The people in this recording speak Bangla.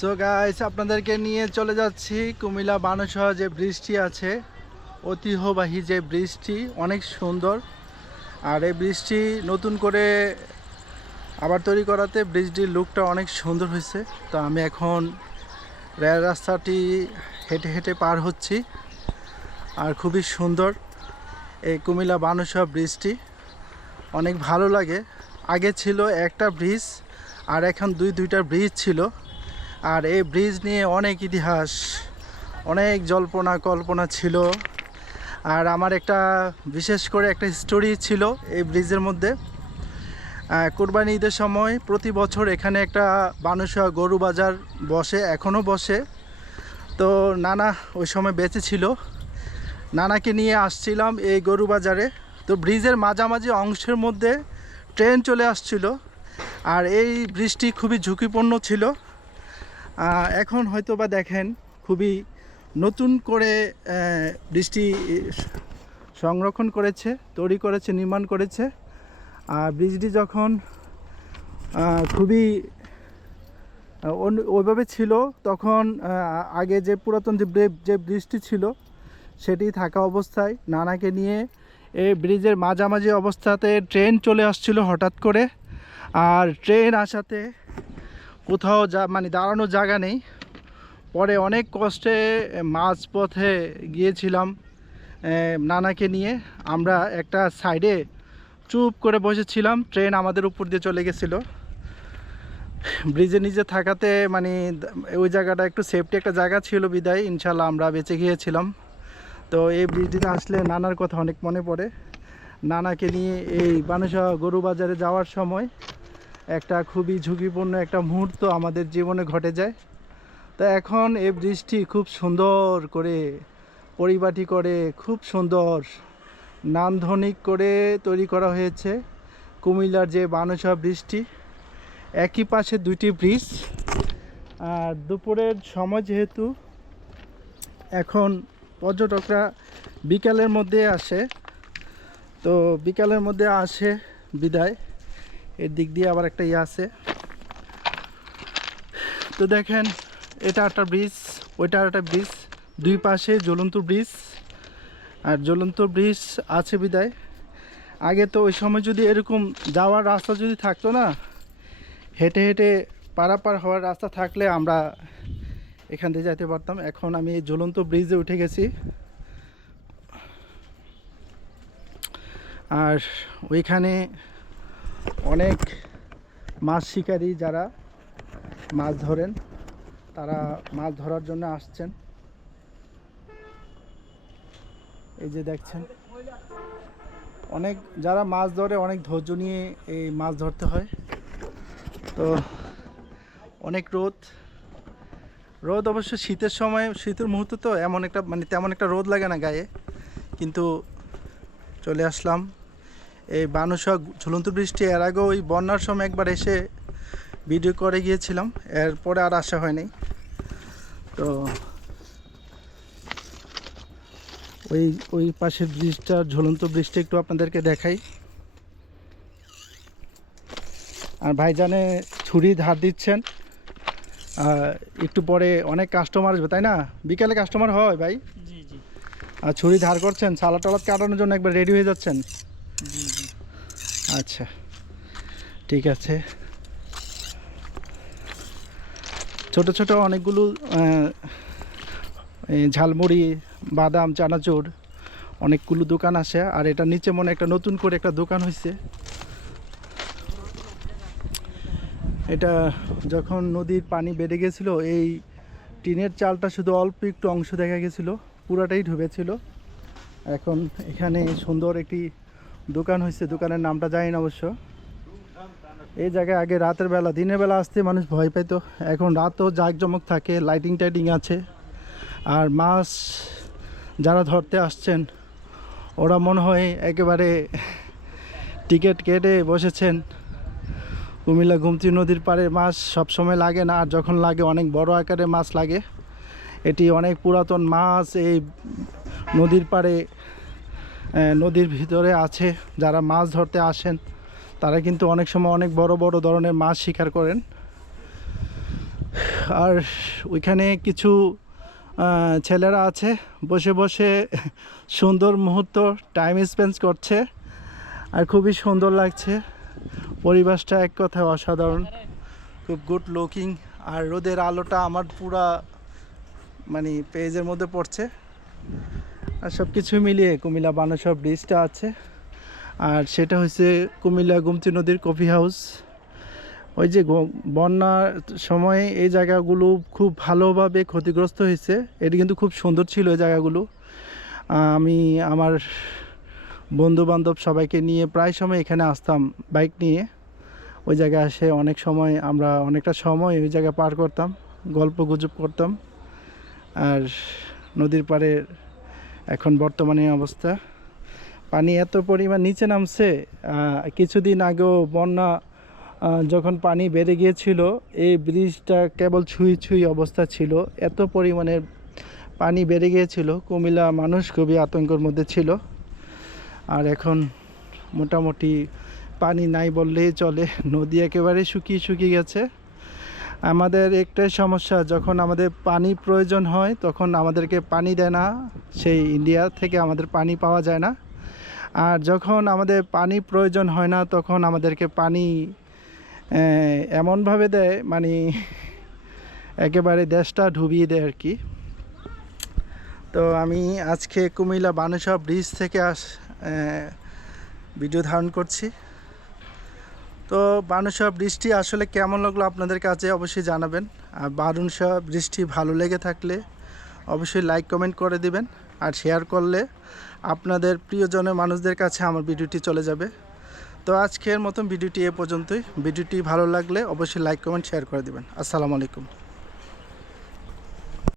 সো গাইস আপনাদেরকে নিয়ে চলে যাচ্ছি কুমিল্লা বানুসহ যে ব্রিজটি আছে, ঐতিহ্যবাহী যে ব্রিজটি অনেক সুন্দর। আর এই ব্রিজটি নতুন করে আবার তৈরি করাতে ব্রিজটির লুকটা অনেক সুন্দর হয়েছে। তো আমি এখন রেল রাস্তাটি হেঁটে হেঁটে পার হচ্ছি। আর খুবই সুন্দর এই কুমিল্লা বানুসহ ব্রিজটি, অনেক ভালো লাগে। আগে ছিল একটা ব্রিজ আর এখন দুইটা ব্রিজ ছিল। আর এই ব্রিজ নিয়ে অনেক ইতিহাস, অনেক জল্পনা কল্পনা ছিল। আর আমার একটা বিশেষ করে একটা স্টোরি ছিল এই ব্রিজের মধ্যে। কোরবানি ঈদের সময় প্রতি বছর এখানে একটা বানুসহ গরু বাজার বসে, এখনও বসে। তো নানা ওই সময় বেঁচে ছিল, নানাকে নিয়ে আসছিলাম এই গরু বাজারে। তো ব্রিজের মাঝামাঝি অংশের মধ্যে ট্রেন চলে আসছিল। আর এই ব্রিজটি খুবই ঝুঁকিপূর্ণ ছিল। এখন হয়তো বা দেখেন খুবই নতুন করে ব্রিজটি সংরক্ষণ করেছে, তৈরি করেছে, নির্মাণ করেছে। আর ব্রিজটি যখন খুবই ওইভাবে ছিল তখন আগে যে পুরাতন যে ব্রিজটি ছিল সেটি থাকা অবস্থায় নানাকে নিয়ে এই ব্রিজের মাঝামাঝি অবস্থাতে ট্রেন চলে আসছিল হঠাৎ করে। আর ট্রেন আসাতে কোথাও মানে দাঁড়ানোর জায়গা নেই। পরে অনেক কষ্টে মাঝপথে গিয়েছিলাম নানাকে নিয়ে। আমরা একটা সাইডে চুপ করে বসেছিলাম, ট্রেন আমাদের উপর দিয়ে চলে গেছিলো। ব্রিজের নিচে থাকাতে মানে ওই জায়গাটা একটু সেফটি একটা জায়গা ছিল বিদায় ইনশাল্লাহ আমরা বেঁচে গিয়েছিলাম। তো এই ব্রিজটিতে আসলে নানার কথা অনেক মনে পড়ে। নানাকে নিয়ে এই বানুসহ গরু বাজারে যাওয়ার সময় একটা খুবই ঝুঁকিপূর্ণ একটা মুহূর্ত আমাদের জীবনে ঘটে যায়। তো এখন এই ব্রিজটি খুব সুন্দর করে পরিপাটি করে, খুব সুন্দর নান্দনিক করে তৈরি করা হয়েছে কুমিল্লার যে বানুসহ ব্রিজটি। একই পাশে দুইটি ব্রিজ। আর দুপুরের সময় যেহেতু এখন পর্যটকরা বিকালের মধ্যে আসে, তো বিকালের মধ্যে আসে বিদায় এর দিক দিয়ে আবার একটা আছে। তো দেখেন এটা একটা ব্রিজ, ওইটা একটা ব্রিজ, দুই পাশে জ্বলন্ত ব্রিজ। আর জ্বলন্ত ব্রিজ আছে বিদায়। আগে তো ওই সময় যদি এরকম যাওয়ার রাস্তা যদি থাকতো না, হেঁটে হেঁটে পারাপার হওয়ার রাস্তা থাকলে আমরা এখান থেকে যেতে পারতাম। এখন আমি এই জ্বলন্ত ব্রিজে উঠে গেছি। আর ওইখানে অনেক মাছ শিকারী যারা মাছ ধরেন, তারা মাছ ধরার জন্য আসছেন। এই যে দেখছেন অনেক যারা মাছ ধরে অনেক ধৈর্য নিয়ে এই মাছ ধরতে হয়। তো অনেক রোদ অবশ্য শীতের সময়, শীতের মুহূর্তে তো এমন একটা মানে তেমন একটা রোদ লাগে না গায়ে। কিন্তু চলে আসলাম এই বানুসহ ঝুলন্ত বৃষ্টি। এর আগেও ওই বন্যার সময় একবার এসে ভিডিও করে গিয়েছিলাম, এরপরে আর আসা হয়নি। তো ওই পাশের ব্রিজটা, ঝুলন্ত ব্রিজটা একটু আপনাদেরকে দেখাই। আর ভাইজানে ছুরি ধার দিচ্ছেন, একটু পরে অনেক কাস্টমার আসবে তাই না? বিকালে কাস্টমার হয় ভাই? জি জি। আর ছুরি ধার করছেন সালাদ টালাদ কাটানোর জন্য, একবার রেডি হয়ে যাচ্ছেন? জি জি। আচ্ছা ঠিক আছে। ছোট ছোট অনেকগুলো ঝালমুড়ি, বাদাম, চানাচুর অনেকগুলো দোকান আসে। আর এটা নিচে মনে একটা নতুন করে একটা দোকান হয়েছে। এটা যখন নদীর পানি বেড়ে গেছিলো, এই টিনের চালটা শুধু অল্প একটু অংশ দেখা গেছিলো, পুরাটাই ডুবেছিল। এখন এখানে সুন্দর একটি দোকান হয়েছে, দোকানের নামটা জানি না অবশ্য। এই জায়গায় আগে রাতের বেলা, দিনের বেলা আসতে মানুষ ভয় পেত, এখন রাতও জাঁকজমক থাকে, লাইটিং টাইটিং আছে। আর মাছ যারা ধরতে আসছেন ওরা মনে হয় একেবারে টিকিট কেটে বসেছেন। কুমিল্লা গোমতী নদীর পাড়ে মাছ সবসময় লাগে না, আর যখন লাগে অনেক বড় আকারে মাছ লাগে। এটি অনেক পুরাতন মাছ, এই নদীর পাড়ে নদীর ভিতরে আছে। যারা মাছ ধরতে আসেন তারা কিন্তু অনেক সময় অনেক বড় বড় ধরনের মাছ শিকার করেন। আর ওইখানে কিছু ছেলেরা আছে বসে বসে সুন্দর মুহূর্ত টাইম স্পেন্ড করছে আর খুবই সুন্দর লাগছে। পরিবেশটা এক কথায় অসাধারণ, খুব গুড লুকিং। আর রোদের আলোটা আমার পুরা মানে পেজের মধ্যে পড়ছে। আর সব কিছু মিলিয়ে কুমিল্লা বানেশ্বর ব্রিজটা আছে, আর সেটা হচ্ছে কুমিল্লা গোমতী নদীর কফি হাউস। ওই যে বন্যার সময়ে এই জায়গাগুলো খুব ভালোভাবে ক্ষতিগ্রস্ত হয়েছে। এটি কিন্তু খুব সুন্দর ছিল এই জায়গাগুলো। আমি আমার বন্ধু বান্ধব সবাইকে নিয়ে প্রায় সময় এখানে আসতাম বাইক নিয়ে। ওই জায়গায় এসে অনেক সময় আমরা অনেকটা সময় ওই জায়গায় পার করতাম, গল্প গুজব করতাম। আর নদীর পাড়ে এখন বর্তমানে অবস্থা, পানি এত পরিমাণ নিচে নামছে। কিছুদিন আগেও বন্যা যখন পানি বেড়ে গিয়েছিল, এই ব্রিজটা কেবল ছুঁই ছুঁই অবস্থা ছিল, এত পরিমাণে পানি বেড়ে গিয়েছিল। কুমিল্লা মানুষ খুবই আতঙ্কের মধ্যে ছিল। আর এখন মোটামুটি পানি নাই বললেই চলে, নদী একেবারে শুকিয়ে শুকিয়ে গেছে। আমাদের একটাই সমস্যা, যখন আমাদের পানি প্রয়োজন হয় তখন আমাদেরকে পানি দেয় না, সেই ইন্ডিয়া থেকে আমাদের পানি পাওয়া যায় না। আর যখন আমাদের পানি প্রয়োজন হয় না তখন আমাদেরকে পানি এমনভাবে দেয় মানে একেবারে দেশটা ডুবিয়ে দেয় আর কি। তো আমি আজকে কুমিল্লা বানেশ্বর ব্রিজ থেকে ভিডিও ধারণ করছি। তো বানেশ্বর ব্রিজটি আসলে কেমন লাগলো আপনাদের কাছে অবশ্যই জানাবেন। আর বানেশ্বর ব্রিজটি ভালো লেগে থাকলে অবশ্যই লাইক কমেন্ট করে দিবেন, আর শেয়ার করলে আপনাদের প্রিয়জনের মানুষদের কাছে আমার ভিডিওটি চলে যাবে। তো আজকের মতন ভিডিওটি এ পর্যন্তই। ভিডিওটি ভালো লাগলে অবশ্যই লাইক কমেন্ট শেয়ার করে দিবেন। আসসালামু আলাইকুম।